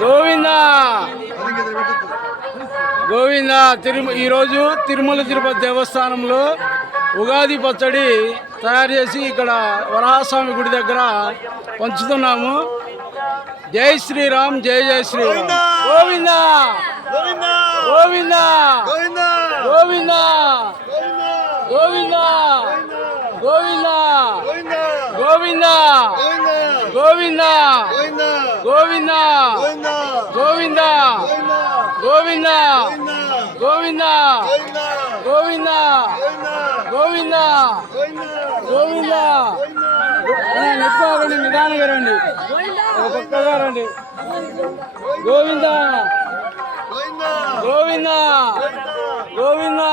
గోవింద. గోవింద తిరుమ ఈరోజు తిరుమల తిరుపతి దేవస్థానంలో ఉగాది పచ్చడి తయారు చేసి ఇక్కడ వరహాస్వామి గుడి దగ్గర పంచుతున్నాము జై శ్రీరామ్ జై జై శ్రీరామ్ గోవింద గోవింద గోవిందా! గోవింద గోవిందా! గోవింద గోవిందా! గోవింద గోవిందా! గోవింద గోవిందా! గోవింద గోవిందా! గోవింద గోవిందా! గోవింద గోవిందా! గోవింద గోవిందా! గోవింద గోవిందా! గోవింద నెట్టుకోకండి నిదానంగా రండి ఒక్కొక్కగా రండి గోవిందా! గోవింద గోవింద గోవిందా!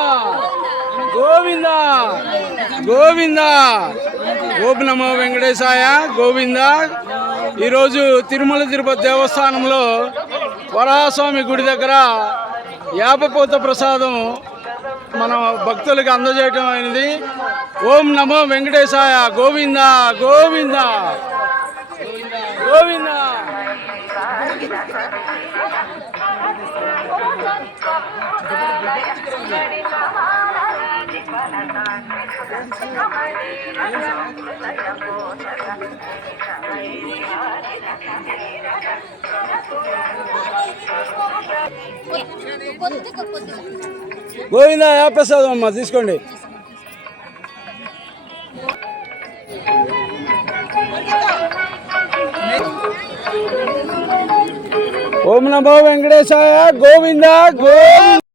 గోవింద! గోవింద! గోవింద గోపి నమో వెంకటేశాయ గోవింద! ఈరోజు తిరుమల తిరుపతి దేవస్థానంలో వరాహస్వామి గుడి దగ్గర యాపపోత ప్రసాదం మన భక్తులకు అందజేయటం అనేది ఓం నమో వెంకటేశాయ గోవింద! గోవింద! గోవింద! గోవింద గోవింద యాప్రసాదం అమ్మా తీసుకోండి. ఓం నమో వెంకటేశాయ గోవింద గోవింద.